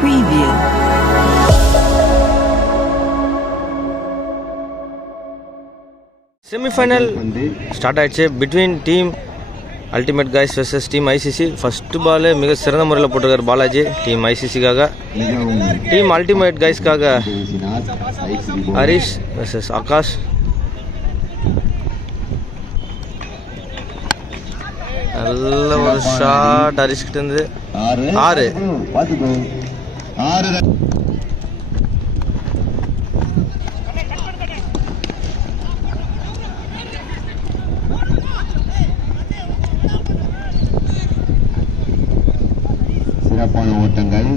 Preview. Semifinal start ஆயிடுச்சு between team ultimate guys versus team ICC. First ball மிக சிறந்த முறையில் போட்டிருக்கார் பாலாஜி டீம் ஐசிசிக்காக. டீம் அல்டிமேட் கைஸ்க்காக ஹரிஷ் வெர்சஸ் ஆகாஷ். நல்ல ஒரு ஷாட் ஹரிஷ் கிட்ட இருந்து 6. சிறப்பான ஓட்டங்கள்.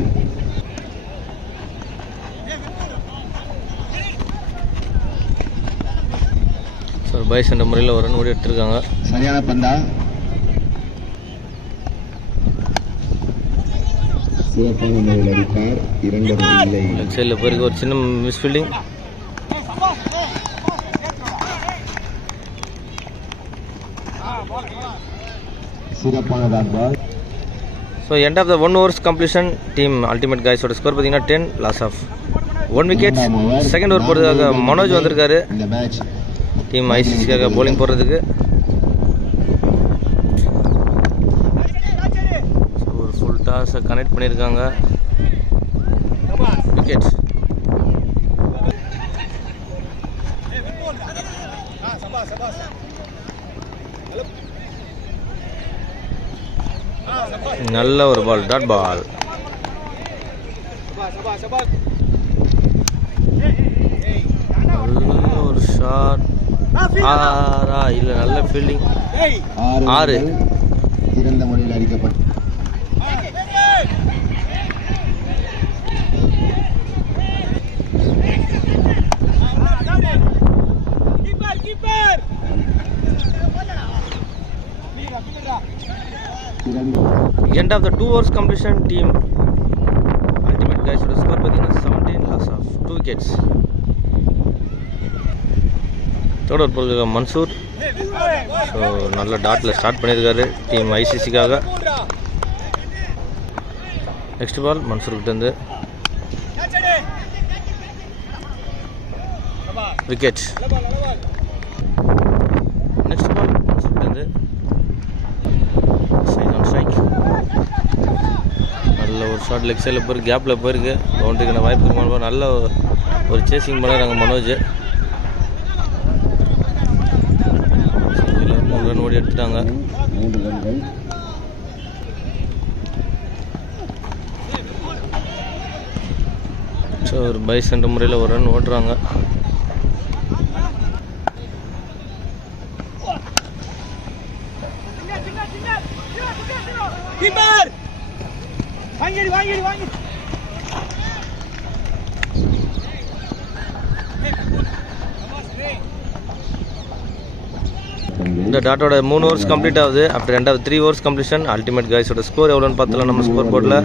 பைஸ் என்ற முறையில் ஒரு ரன் ஓடி எடுத்திருக்காங்க. சரியான பந்தா. சிறப்பான முறையில் அடித்தார். 2 ரன் இல்லை. லெக் சைடில் போயிருக்கு ஒரு சின்ன மிஸ்ஃபீல்டிங். சிறப்பான dot ball. So end of the 1 overs completion team ultimate கைஸோட ஸ்கோர் பார்த்தீங்கன்னா 10 loss of 1 wicket. Second over போடுறதுக்காக மனோஜ் வந்திருக்காரு டீம் ஐசிசிக்காக போலிங் போடுறதுக்கு. ஒரு ஃபுல் டாஸை கனெக்ட் பண்ணியிருக்காங்க. விக்கெட். நல்ல ஒரு பால், டாட் பால். நல்ல ஒரு ஷாட். இல்ல நல்ல ஃபீல்டிங். 6. சிறந்த முறையில் அடிக்கப்பட்ட End of the 2 overs completion team ultimate guys ஓட ஸ்கோர் பார்த்தீங்கன்னா 17 loss of 2 wickets. Third over போடுற மன்சூர். ஸோ நல்ல டாட்டில் ஸ்டார்ட் பண்ணியிருக்காரு டீம் ஐசிசிக்காக. நெக்ஸ்ட் பால் மன்சூர்கிட்டேருந்து விக்கெட். நெக்ஸ்ட் பால் மன்சூர்கிட்டேருந்து நல்ல ஒரு ஷார்ட் லெக் சைடில் போயிருக்கு, கேப்பில் போயிருக்கு, பவுண்டரிக்கான வாய்ப்பு இருக்குமா. நல்ல ஒரு சேசிங் பண்ணுறாங்க மனோஜ். 3 ரன் ஓடி எடுத்துட்டாங்க. 3 ரன்கள். ஸோ ஒரு பைஸ் என்ற முறையில் ஒரு ரன் ஓட்டுறாங்க. இந்த டாட்டோட 3 overs கம்ப்ளீட் ஆகுது. After end of 3 overs completion ultimate கைஸோட ஸ்கோர் எவ்வளோன்னு பார்த்தலாம் நம்ம ஸ்கோர் போர்டில்.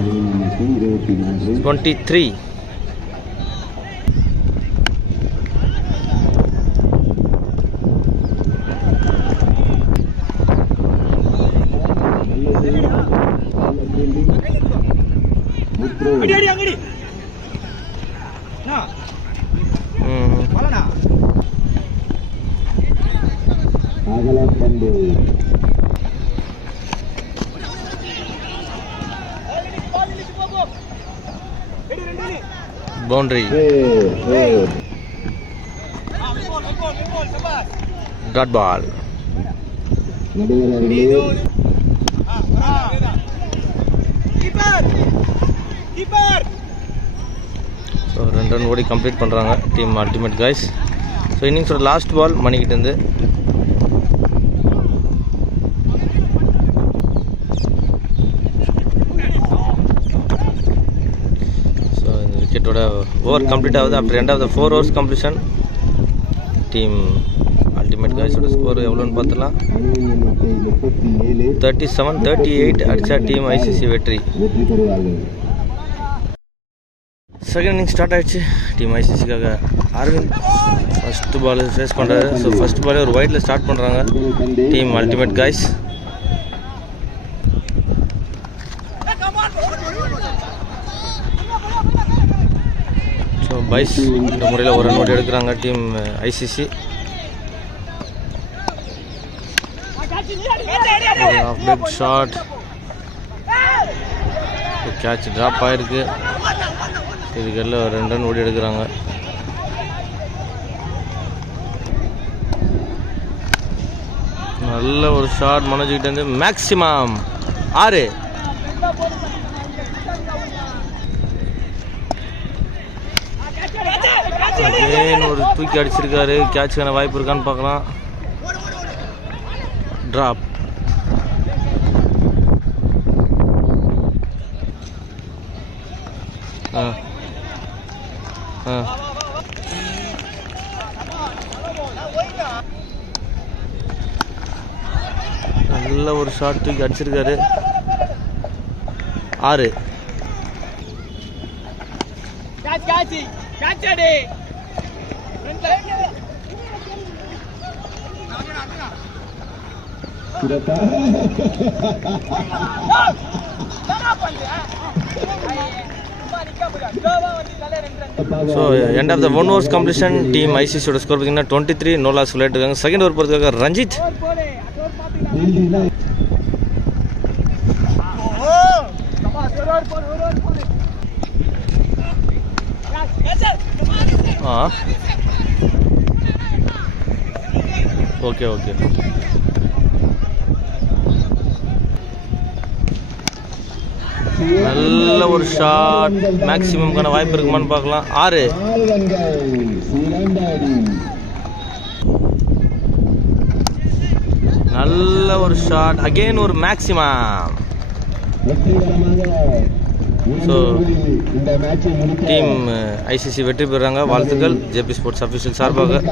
23. Boundary, dot ball. So 2 run ஓடி கம்ப்ளீட் பண்ணுறாங்க டீம் அல்டிமேட் கைஸ். ஸோ இன்னிங்ஸோட லாஸ்ட் பால் மணிக்கிட்டேருந்து. ஸோ இந்த விக்கெட்டோட ஓவர் கம்ப்ளீட் ஆகுது. After end of the 4 overs completion team ultimate கைஸோட ஸ்கோர் எவ்வளோன்னு பார்த்துலாம். 37-38 அடித்தா டீம் ஐசிசி வெற்றி. செகண்ட் இன்னிங் ஸ்டார்ட் ஆகிடுச்சு team ஐசிசிக்காக. Aravind first ball face பண்ணுறாரு. ஸோ ஃபஸ்ட் பாலே ஒரு வைட்டில் ஸ்டார்ட் பண்ணுறாங்க team ultimate guys. So byes இந்த முறையில் ஒரு ரன் ஓடி எடுக்கிறாங்க team ICC. Big shot, catch drop ஆகிருக்கு. இதுக்கெல்லாம் 2 ரன் ஓடி எடுக்கிறாங்க. நல்ல ஒரு ஷாட் மனோஜ்கிட்ட இருந்து. மேக்ஸிமம் 6. ஒரு தூக்கி அடிச்சிருக்காரு. கேட்சுக்கான வாய்ப்பு இருக்கான்னு பார்க்கலாம். ட்ராப். நல்ல ஒரு ஷாட் தூக்கி அடிச்சிருக்காரு. 6. So end of the 1 overs completion. Team ஐசிசியோட ஸ்கோர் பார்த்தீங்கன்னா 23, நோ லாஸ் விளையாட்டு இருக்காங்க. செகண்ட் ஓவர் போகிறதுக்காக ரஞ்சித். Okay okay. நல்ல ஒரு ஷாட். மேக்ஸிமம்கான வாய்ப்பு இருக்குமான்னு பார்க்கலாம். 6. நல்ல ஒரு ஷாட். அகெயின் ஒரு மேக்ஸிமம். ஸோ டீம் ஐசிசி வெற்றி பெறுறாங்க. வாழ்த்துக்கள் ஜேபி ஸ்போர்ட்ஸ் அஃபிஷியல் சார்பாக.